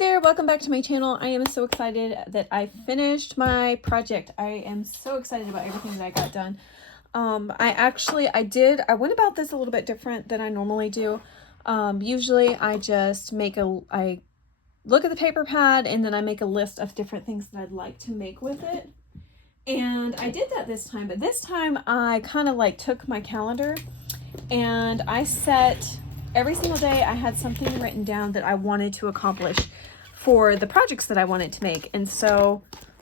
there, welcome back to my channel. I am so excited that I finished my project. I am so excited about everything that I got done. I went about this a little bit different than I normally do. Usually I just I look at the paper pad and then I make a list of different things that I'd like to make with it. And I did that this time, but this time I kind of like took my calendar and I set every single day I had something written down that I wanted to accomplish for the projects that I wanted to make. And so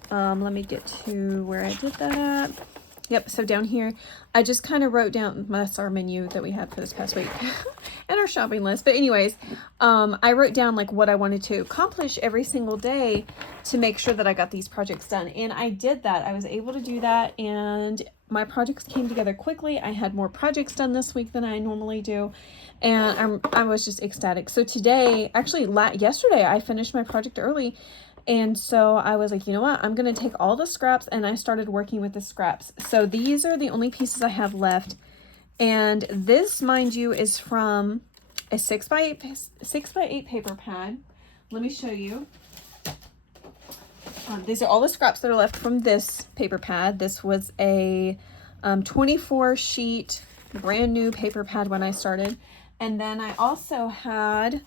let me get to where I did that at. Yep, so down here, I just kind of wrote down, that's our menu that we had for this past week and our shopping list. But anyways, I wrote down like what I wanted to accomplish every single day to make sure that I got these projects done. And I did that. I was able to do that and my projects came together quickly. I had more projects done this week than I normally do. And I was just ecstatic. So today, actually yesterday, I finished my project early. And so I was like, you know what? I'm going to take all the scraps, and I started working with the scraps. So these are the only pieces I have left. And this, mind you, is from a 6x8 paper pad. Let me show you. These are all the scraps that are left from this paper pad. This was a 24 sheet brand new paper pad when I started. And then I also had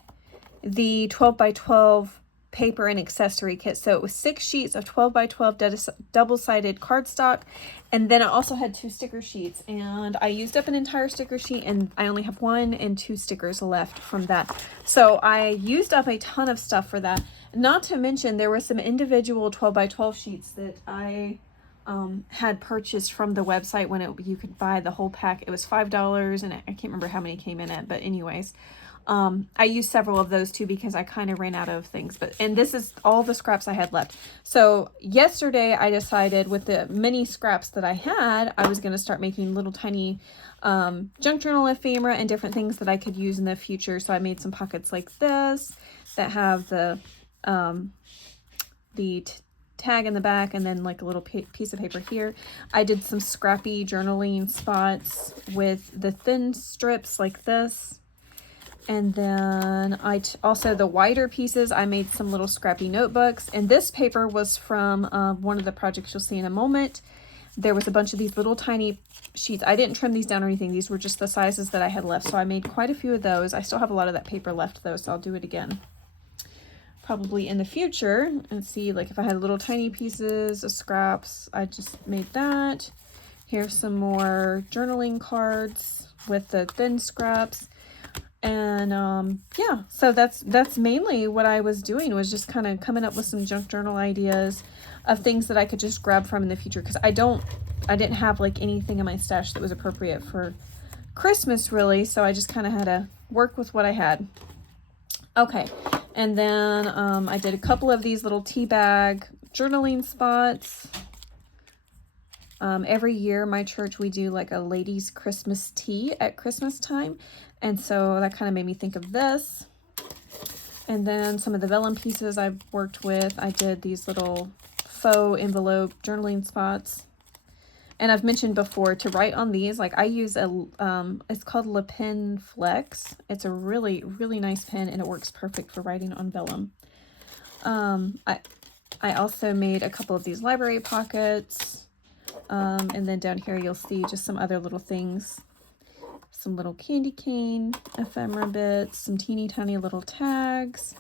the 12x12 paper and accessory kit. So it was 6 sheets of 12x12 double-sided cardstock. And then I also had 2 sticker sheets, and I used up an entire sticker sheet and I only have 1 and 2 stickers left from that. So I used up a ton of stuff for that. Not to mention there were some individual 12x12 sheets that I had purchased from the website when you could buy the whole pack. It was $5 and I can't remember how many came in it, but anyways, I used several of those too because I kind of ran out of things, and this is all the scraps I had left. So yesterday I decided with the mini scraps that I had, I was going to start making little tiny junk journal ephemera and different things that I could use in the future. So I made some pockets like this that have the tag in the back and then like a little piece of paper here. I did some scrappy journaling spots with the thin strips like this. And then also the wider pieces, I made some little scrappy notebooks. And this paper was from one of the projects you'll see in a moment. There was a bunch of these little tiny sheets. I didn't trim these down or anything. These were just the sizes that I had left. So I made quite a few of those. I still have a lot of that paper left though, so I'll do it again probably in the future and see like if I had little tiny pieces of scraps. I just made that. Here's some more journaling cards with the thin scraps. And yeah, so that's mainly what I was doing, was just kind of coming up with some junk journal ideas of things that I could just grab from in the future, because I didn't have like anything in my stash that was appropriate for Christmas really, so I just kind of had to work with what I had. Okay, and then I did a couple of these little tea bag journaling spots. Every year, my church, we do like a ladies' Christmas tea at Christmas time. And so that kind of made me think of this. And then some of the vellum pieces I've worked with, I did these little faux envelope journaling spots. And I've mentioned before to write on these, like I use it's called Le Pen Flex. It's a really, really nice pen and it works perfect for writing on vellum. I also made a couple of these library pockets. And then down here, you'll see just some other little things, some little candy cane ephemera bits, some teeny tiny little tags.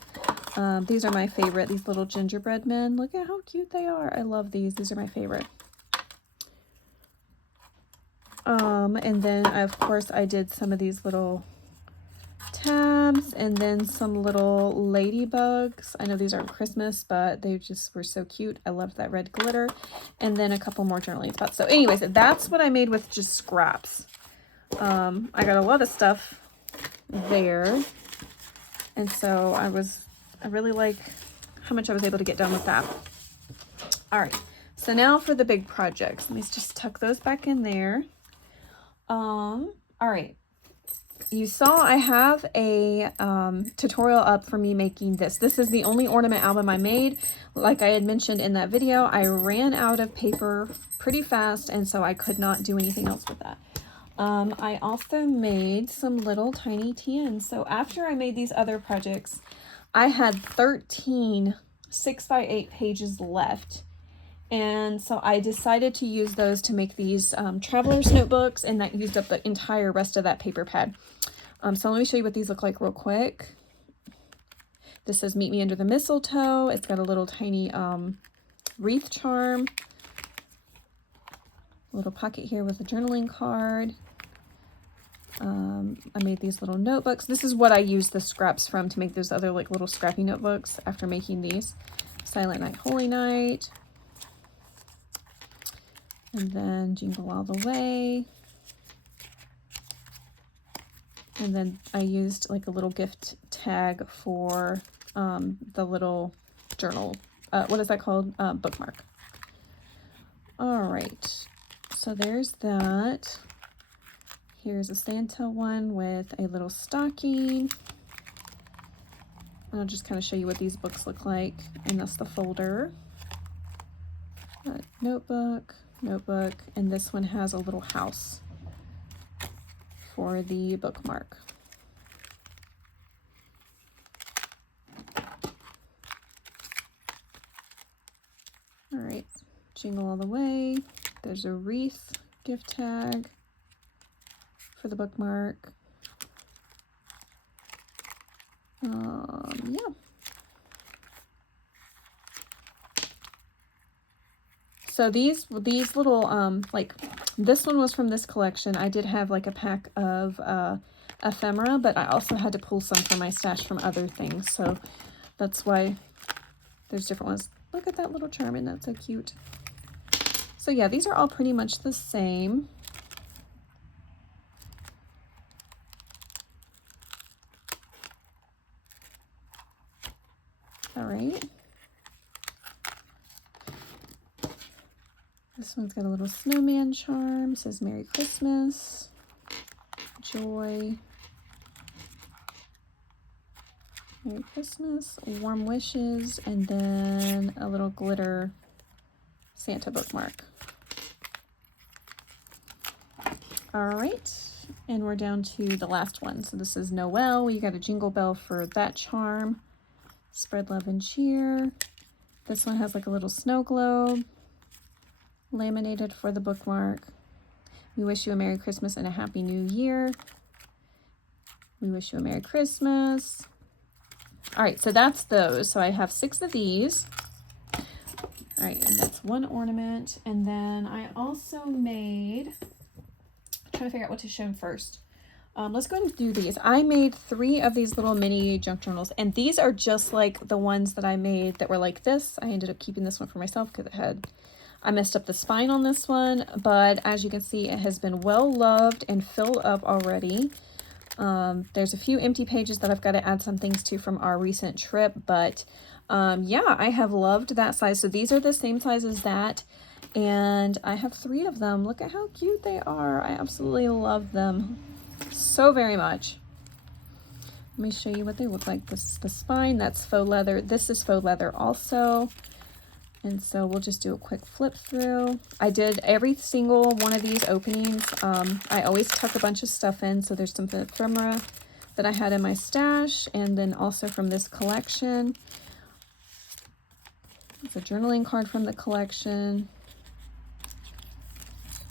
These are my favorite, these little gingerbread men. Look at how cute they are. I love these. These are my favorite. And then of course I did some of these little tabs and then some little ladybugs. I know these aren't Christmas, but they just were so cute. I loved that red glitter. And then a couple more journaling spots. So anyways, that's what I made with just scraps. I got a lot of stuff there. And so I really like how much I was able to get done with that. All right. So now for the big projects. Let me just tuck those back in there. All right. You saw I have a tutorial up for me making this. This is the only ornament album I made. Like I had mentioned in that video, I ran out of paper pretty fast, and so I could not do anything else with that. I also made some little tiny TNs. So after I made these other projects, I had 13 6x8 pages left. And so I decided to use those to make these traveler's notebooks, and that used up the entire rest of that paper pad. So let me show you what these look like real quick. This says meet me under the mistletoe. It's got a little tiny wreath charm. A little pocket here with a journaling card. I made these little notebooks. This is what I used the scraps from to make those other like little scrappy notebooks after making these. Silent Night, Holy Night. And then Jingle All the Way. And then I used like a little gift tag for the little journal. What is that called? Bookmark. All right. So there's that. Here's a Santa one with a little stocking. I'll just kind of show you what these books look like. And that's the folder. Notebook, notebook, and this one has a little house for the bookmark. All right, Jingle All the Way. There's a wreath gift tag for the bookmark. Yeah. So these little, like this one was from this collection. I did have like a pack of ephemera, but I also had to pull some from my stash from other things. So that's why there's different ones. Look at that little charm, and that's so cute. So yeah, these are all pretty much the same. All right. This one's got a little snowman charm. It says Merry Christmas, joy, Merry Christmas, warm wishes, and then a little glitter Santa bookmark. All right, and we're down to the last one. So this is Noel. You got a jingle bell for that charm. Spread love and cheer. This one has like a little snow globe laminated for the bookmark. We wish you a Merry Christmas and a Happy New Year. We wish you a Merry Christmas. All right, so that's those. So I have 6 of these. All right, and that's one ornament. And then I also made, I'm trying to figure out what to show first. Let's go ahead and do these. I made 3 of these little mini junk journals, and these are just like the ones that I made that were like this. I ended up keeping this one for myself because I messed up the spine on this one, but as you can see, it has been well loved and filled up already. There's a few empty pages that I've got to add some things to from our recent trip, but yeah, I have loved that size. So these are the same size as that, and I have 3 of them. Look at how cute they are. I absolutely love them so very much. Let me show you what they look like. This is the spine. That's faux leather. This is faux leather also. And so we'll just do a quick flip through. I did every single one of these openings. I always tuck a bunch of stuff in. So there's some ephemera that I had in my stash, and then also from this collection. It's a journaling card from the collection.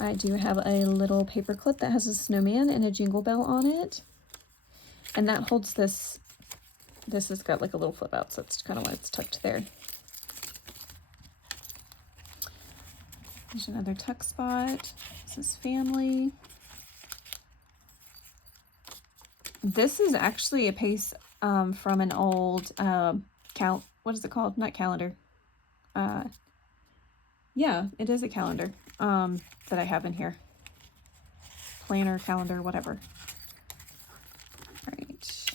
I do have a little paper clip that has a snowman and a jingle bell on it. And that holds this. This has got like a little flip out, so it's kind of why it's tucked there. There's another tuck spot. This is family. This is actually a piece from an old what is it called? Not calendar. Yeah, it is a calendar that I have in here. Planner, calendar, whatever. All right.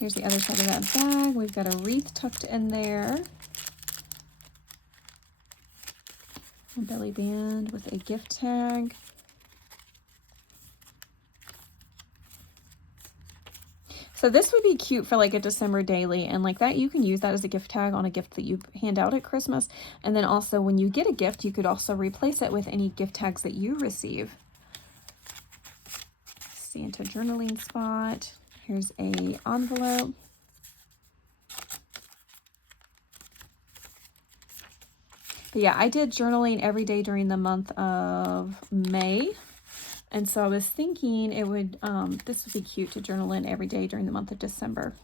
Here's the other side of that bag. We've got a wreath tucked in there. A belly band with a gift tag. So this would be cute for like a December daily, and like that you can use that as a gift tag on a gift that you hand out at Christmas. And then also when you get a gift, you could also replace it with any gift tags that you receive. Santa journaling spot. Here's a envelope. But yeah, I did journaling every day during the month of May. And so I was thinking it would, this would be cute to journal in every day during the month of December.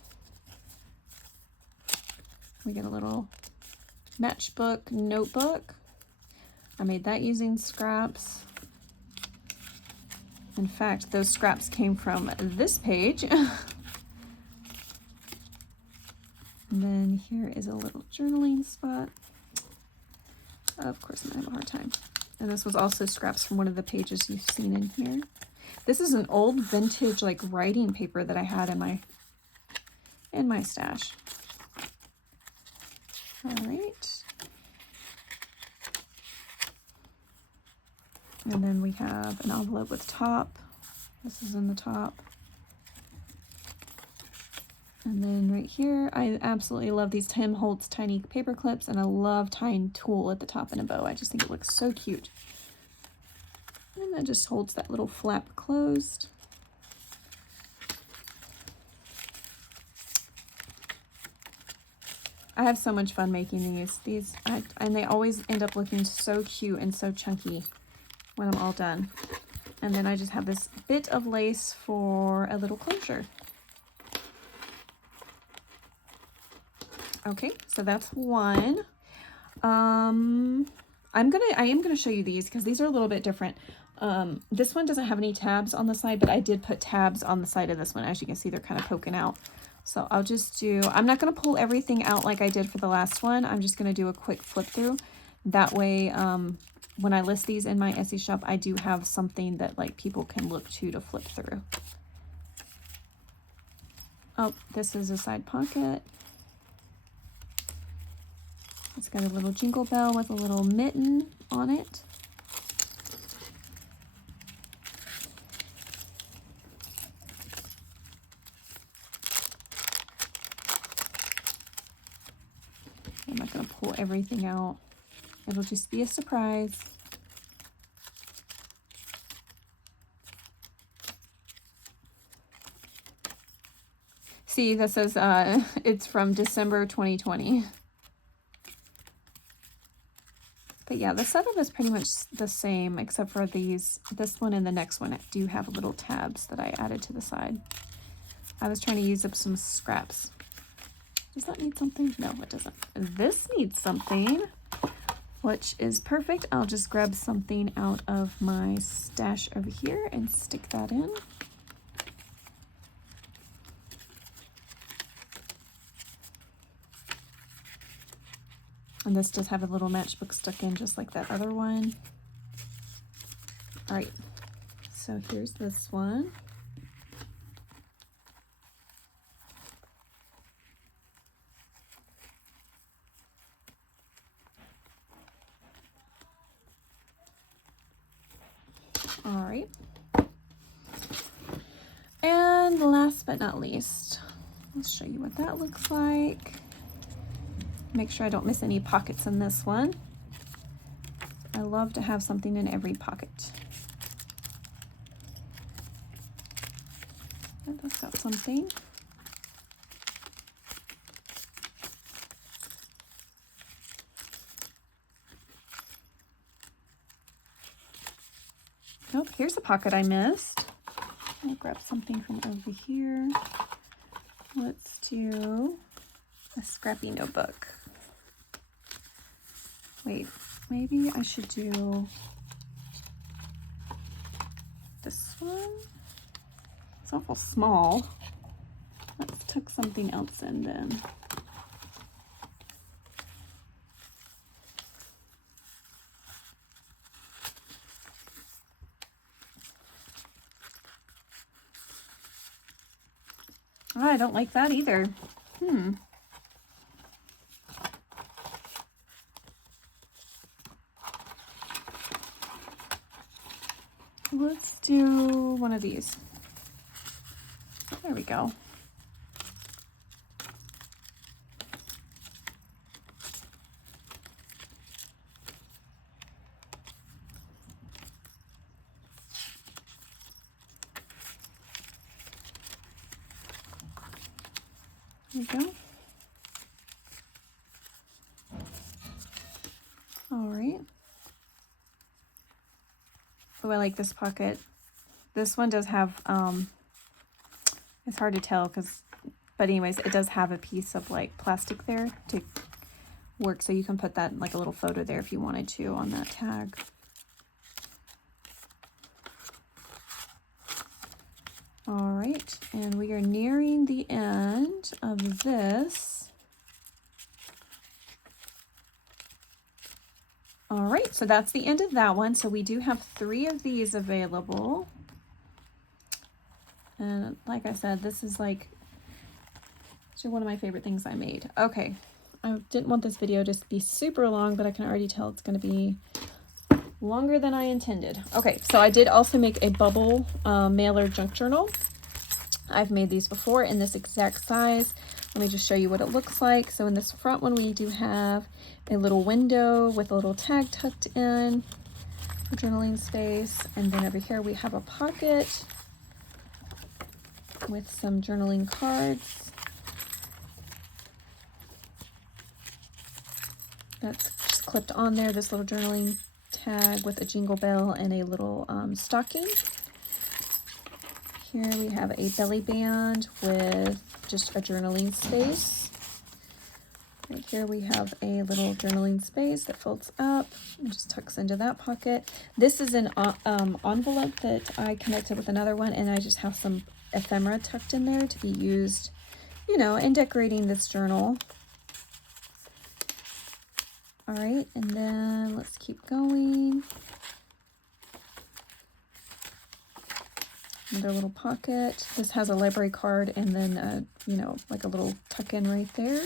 We get a little matchbook notebook. I made that using scraps. In fact, those scraps came from this page. And then here is a little journaling spot. Of course, I'm gonna have a hard time. And this was also scraps from one of the pages you've seen in here. This is an old vintage like writing paper that I had in my stash. All right. And then we have an envelope with top. This is in the top. And then right here, I absolutely love these Tim Holtz tiny paper clips, and I love tying tulle at the top in a bow. I just think it looks so cute. And that just holds that little flap closed. I have so much fun making these. And they always end up looking so cute and so chunky when I'm all done. And then I just have this bit of lace for a little closure. Okay, so that's one. I am gonna show you these because these are a little bit different. This one doesn't have any tabs on the side, but I did put tabs on the side of this one. As you can see, they're kind of poking out. So I'll just do, I'm not gonna pull everything out like I did for the last one. I'm just gonna do a quick flip through. That way, when I list these in my Etsy shop, I do have something that like people can look to flip through. Oh, this is a side pocket. It's got a little jingle bell with a little mitten on it. I'm not going to pull everything out. It'll just be a surprise. See, that says it's from December 2020. But yeah, the setup is pretty much the same, except for this one and the next one do have little tabs that I added to the side. I was trying to use up some scraps. Does that need something? No, it doesn't. This needs something, which is perfect. I'll just grab something out of my stash over here and stick that in. And this does have a little matchbook stuck in just like that other one. All right, so here's this one. All right. And last but not least, let's show you what that looks like. Make sure I don't miss any pockets in this one. I love to have something in every pocket. And that's got something. Nope, here's a pocket I missed. I'll grab something from over here. Let's do a scrappy notebook. Wait, maybe I should do this one. It's awful small. Let's tuck something else in then. Oh, I don't like that either. Let's do one of these. There we go. There we go. All right. Oh, I like this pocket. This one does have, it's hard to tell but anyways, it does have a piece of like plastic there to work. So you can put that like a little photo there if you wanted to on that tag. All right, and we are nearing the end of this. All right, so that's the end of that one. So we do have 3 of these available. And like I said, this is like actually one of my favorite things I made. Okay, I didn't want this video to be super long, but I can already tell it's going to be longer than I intended. Okay, so I did also make a bubble mailer junk journal. I've made these before in this exact size. Let me just show you what it looks like. So in this front one, we do have a little window with a little tag tucked in for journaling space. And then over here we have a pocket with some journaling cards. That's just clipped on there, this little journaling tag with a jingle bell and a little stocking. Here we have a belly band with just a journaling space. Right here we have a little journaling space that folds up and just tucks into that pocket. This is an envelope that I connected with another one, and I just have some ephemera tucked in there to be used, you know, in decorating this journal. All right, and then let's keep going. Another little pocket. This has a library card and then, you know, like a little tuck in right there.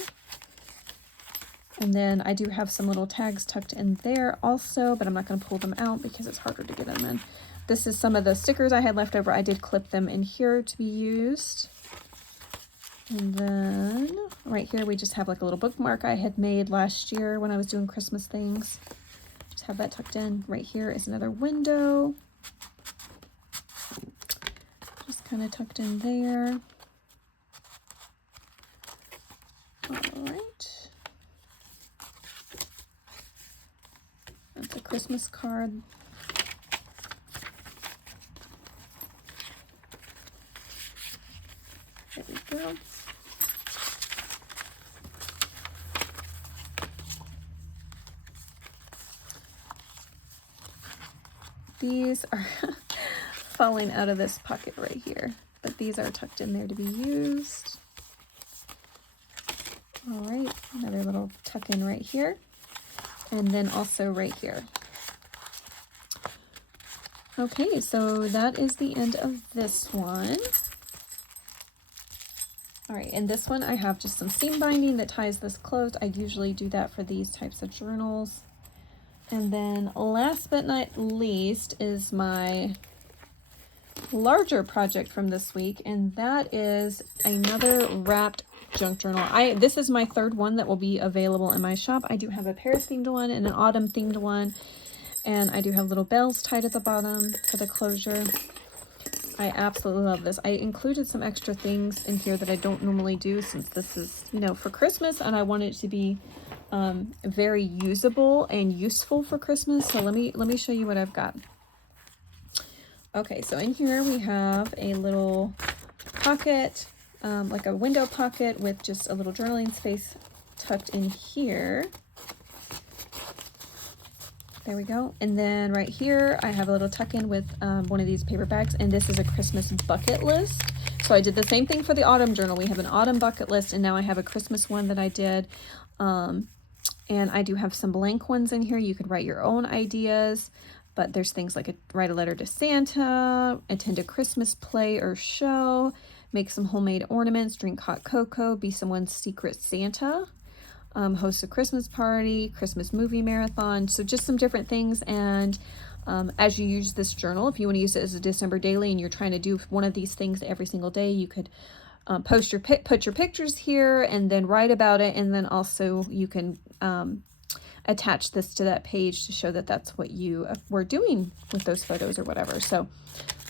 And then I do have some little tags tucked in there also, but I'm not going to pull them out because it's harder to get them in. This is some of the stickers I had left over. I did clip them in here to be used. And then right here we just have like a little bookmark I had made last year when I was doing Christmas things. Just have that tucked in. Right here is another window. Kind of tucked in there. All right. That's a Christmas card. There we go. These are falling out of this pocket right here, but these are tucked in there to be used. All right, another little tuck in right here, and then also right here. Okay, so that is the end of this one. All right, and this one I have just some seam binding that ties this closed. I usually do that for these types of journals. And then last but not least is my larger project from this week, and that is another wrapped junk journal. This is my 3rd one that will be available in my shop. I do have a Paris themed one and an autumn themed one, and I do have little bells tied at the bottom for the closure. I absolutely love this. I included some extra things in here that I don't normally do, since this is, you know, for Christmas, and I want it to be very usable and useful for Christmas. So let me show you what I've got. Okay, so in here we have a little pocket, like a window pocket with just a little journaling space tucked in here. There we go. And then right here I have a little tuck in with one of these paper bags, and this is a Christmas bucket list. So I did the same thing for the autumn journal. We have an autumn bucket list, and now I have a Christmas one that I did. And I do have some blank ones in here. You could write your own ideas. But there's things like write a letter to Santa, attend a Christmas play or show, make some homemade ornaments, drink hot cocoa, be someone's secret Santa, host a Christmas party, Christmas movie marathon. So just some different things. And as you use this journal, if you want to use it as a December daily and you're trying to do one of these things every single day, you could put your pictures here and then write about it. And then also you can attach this to that page to show that that's what you were doing with those photos or whatever. So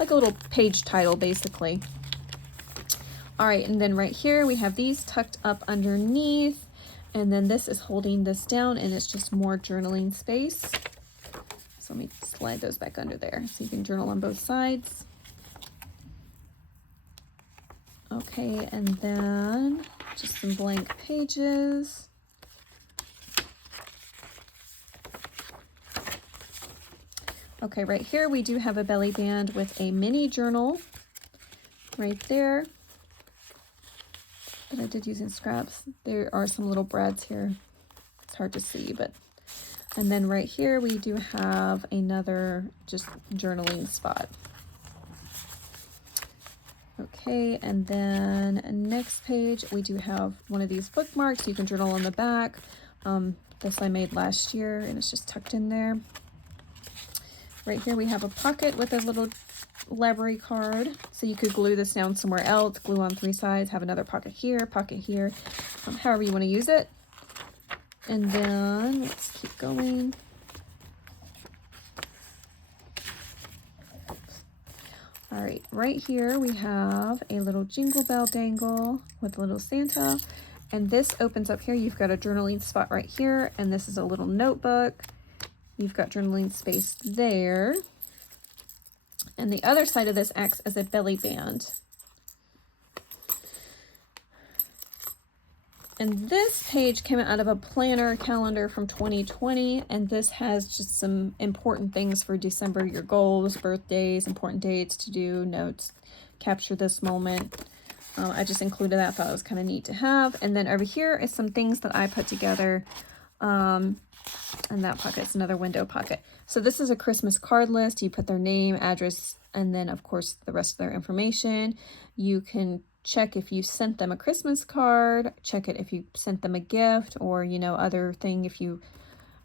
like a little page title basically. All right, and then right here we have these tucked up underneath, and then this is holding this down, and it's just more journaling space. So let me slide those back under there so you can journal on both sides. Okay, and then just some blank pages. Okay, right here we do have a belly band with a mini journal right there that I did using scraps. There are some little brads here. It's hard to see, but, and then right here we do have another just journaling spot. Okay, and then next page we do have one of these bookmarks. You can journal on the back. This I made last year and it's just tucked in there. Right here we have a pocket with a little library card, so you could glue this down somewhere else, glue on 3 sides, have another pocket here, however you want to use it. And then let's keep going. All right, right here we have a little jingle bell dangle with a little Santa, and this opens up here. You've got a journaling spot right here, and this is a little notebook. You've got journaling space there. And the other side of this acts as a belly band. And this page came out of a planner calendar from 2020. And this has just some important things for December, your goals, birthdays, important dates to do, notes, capture this moment. I just included that, thought it was kind of neat to have. And then over here is some things that I put together. And that pocket's another window pocket. So this is a Christmas card list. You put their name, address, and then of course the rest of their information. You can check if you sent them a Christmas card, check it if you sent them a gift, or other thing if you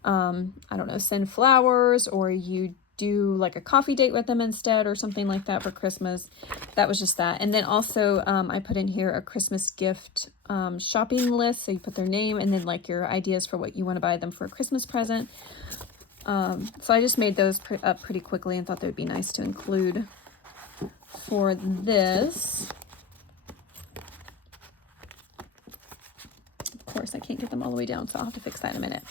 I don't know, send flowers, or you do like a coffee date with them instead or something like that for Christmas. That was just that. And then also I put in here a Christmas gift shopping list. So you put their name and then like your ideas for what you want to buy them for a Christmas present. So I just made those up pretty quickly and thought they would be nice to include for this. Of course, I can't get them all the way down, so I'll have to fix that in a minute.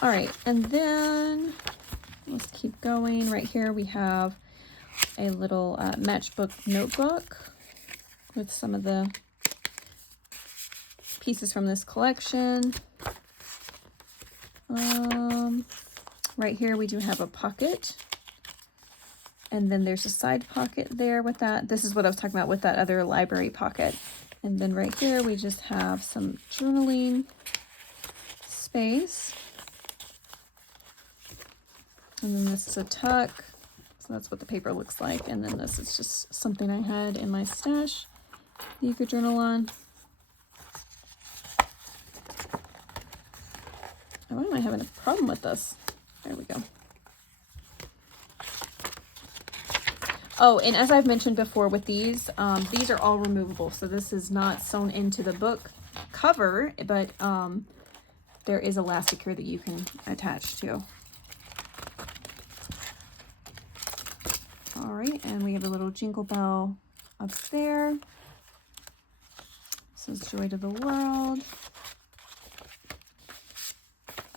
All right, and then let's keep going. Right here we have a little matchbook notebook with some of the pieces from this collection. Right here we do have a pocket, and then there's a side pocket there with that. This is what I was talking about with that other library pocket. And then right here we just have some journaling space. And then this is a tuck. So that's what the paper looks like. And then this is just something I had in my stash that you could journal on. Why am I having a problem with this? There we go. Oh, and as I've mentioned before with these are all removable. So this is not sewn into the book cover, but there is elastic here that you can attach to. All right, and we have a little jingle bell up there. This is Joy to the World.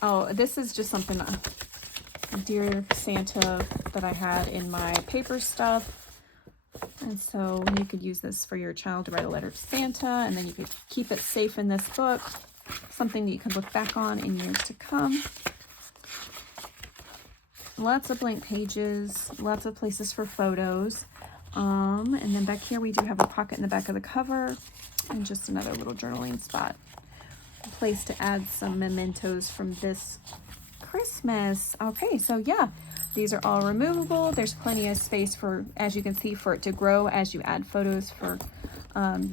Oh, this is just something, Dear Santa, that I had in my paper stuff. And so you could use this for your child to write a letter to Santa, and then you could keep it safe in this book. Something that you can look back on in years to come. Lots of blank pages, lots of places for photos. And then back here we do have a pocket in the back of the cover and just another little journaling spot. A place to add some mementos from this Christmas. Okay, so yeah, these are all removable. There's plenty of space for, as you can see, for it to grow as you add photos for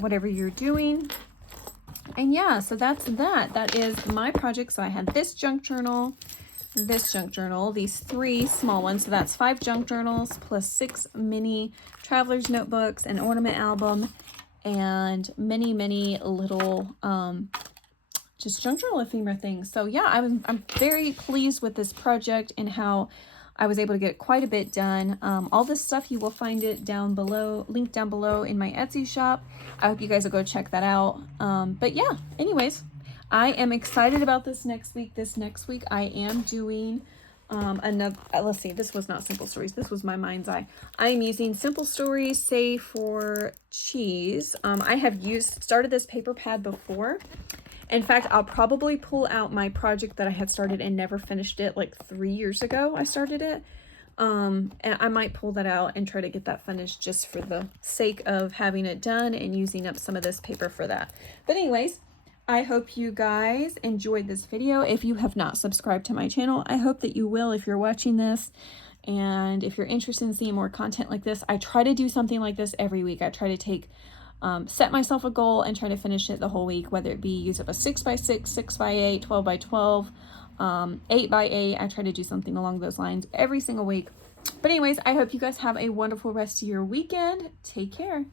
whatever you're doing. And yeah, so that's that. That is my project. So I had this junk journal, this junk journal, these 3 small ones. So that's 5 junk journals plus 6 mini traveler's notebooks, an ornament album, and many little just junk journal ephemera things. So yeah, I'm very pleased with this project and how I was able to get quite a bit done. All this stuff, you will find it down below, linked down below in my Etsy shop. I hope you guys will go check that out. But yeah, anyways, I am excited about this next week. This next week I am doing another, let's see, this was not Simple Stories. This was my mind's eye. I am using Simple Stories Save for Cheese. I have started this paper pad before. In fact, I'll probably pull out my project that I had started and never finished it like 3 years ago. I started it. And I might pull that out and try to get that finished just for the sake of having it done and using up some of this paper for that. But anyways, I hope you guys enjoyed this video. If you have not subscribed to my channel, I hope that you will if you're watching this. And if you're interested in seeing more content like this, I try to do something like this every week. I try to set myself a goal and try to finish it the whole week, whether it be use up a 6x6, 6x8, 12x12, 8x8. I try to do something along those lines every single week. But anyways, I hope you guys have a wonderful rest of your weekend. Take care.